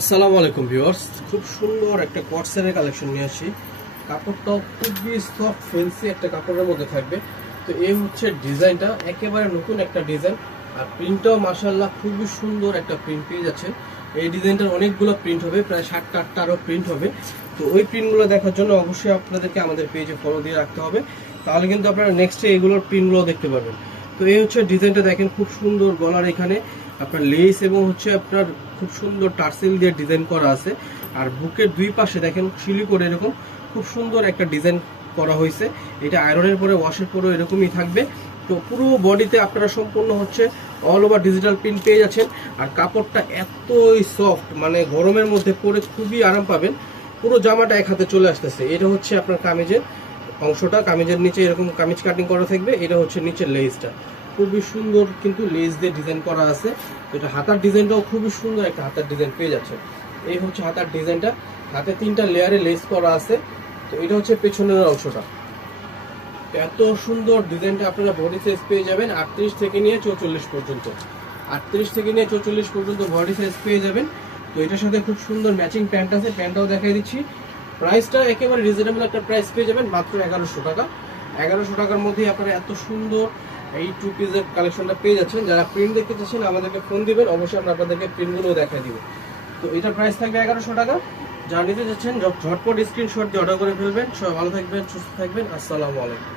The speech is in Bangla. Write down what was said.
আসসালামু আলাইকুম ভিউয়ার্স, খুব সুন্দর একটা কটসের কালেকশন নিয়ে আসি। কাপড়টাও খুবই সফট ফেন্সি একটা কাপড়ের মধ্যে থাকবে। তো এই হচ্ছে ডিজাইনটা, একেবারে নতুন একটা ডিজাইন। আর প্রিন্টটাও মাশাআল্লাহ খুবই সুন্দর একটা প্রিন্ট পেয়ে যাচ্ছে। এই ডিজাইনটার অনেকগুলো প্রিন্ট হবে, প্রায় 60-80টা আরও প্রিন্ট হবে। তো ওই প্রিন্টগুলো দেখার জন্য অবশ্যই আপনাদেরকে আমাদের পেজে ফলো দিয়ে রাখতে হবে, তাহলে কিন্তু আপনারা নেক্সটে এগুলোর প্রিন্টগুলো দেখতে পারবেন। তো এই হচ্ছে ডিজাইনটা, দেখেন খুব সুন্দর গলার এখানে আপনার লেস এবং হচ্ছে আপনার খুব সুন্দর টার্সেল দিয়ে ডিজাইন করা আছে। আর বুকের দুই পাশে দেখেন শিলি করে এরকম খুব সুন্দর একটা ডিজাইন করা হয়েছে। এটা আয়রনের পরে ওয়াশের পরে এরকমই থাকবে। তো পুরো বডিতে আপনারা সম্পূর্ণ হচ্ছে অল ওভার ডিজিটাল প্রিন্ট পেয়ে যাচ্ছেন। আর কাপড়টা এতই সফট, মানে গরমের মধ্যে পরে খুবই আরাম পাবেন। পুরো জামাটা এক হাতে চলে আসতেছে। এটা হচ্ছে আপনার কামিজের অংশটা, কামিজের নিচে এরকম কামিজ কাটিং করা থাকবে। এটা হচ্ছে নিচের লেসটা, খুবই সুন্দর কিন্তু লেস দিয়ে ডিজাইন করা আছে। এটা হাতার ডিজাইনটাও খুবই সুন্দর একটা হাতার ডিজাইন পেয়ে যাচ্ছে। এই হচ্ছে হাতার ডিজাইনটা, হাতে 3টা লেয়ারে লেস করা আছে। তো এটা হচ্ছে পেছনের অংশটা। এত সুন্দর ডিজাইনটা আপনারা বডি সাইজ পেয়ে যাবেন 38 থেকে নিয়ে 44 পর্যন্ত। 38 থেকে নিয়ে 44 পর্যন্ত বডি সাইজ পেয়ে যাবেন। তো এটার সাথে খুব সুন্দর ম্যাচিং প্যান্ট আছে, প্যান্টটাও দেখাই দিচ্ছি। প্রাইসটা একেবারে রিজনেবল একটা প্রাইস পেয়ে যাবেন, মাত্র 1100 টাকা। 1100 টাকার মধ্যেই আপনারা এত সুন্দর এই টু পিসের কালেকশনটা পেয়ে যাচ্ছেন। যারা প্রিন্ট দেখতে চাচ্ছেন আমাদেরকে ফোন দিবেন, অবশ্যই আমরা আপনাদেরকে প্রিন্টগুলোও দেখাই দিব। তো এটার প্রাইস থাকবে 1100 টাকা। যারা নিতে চাচ্ছেন ঝটপট স্ক্রিনশট দিয়ে অর্ডার করে ফেলবেন। সবাই ভালো থাকবেন, সুস্থ থাকবেন। আসসালামু আলাইকুম।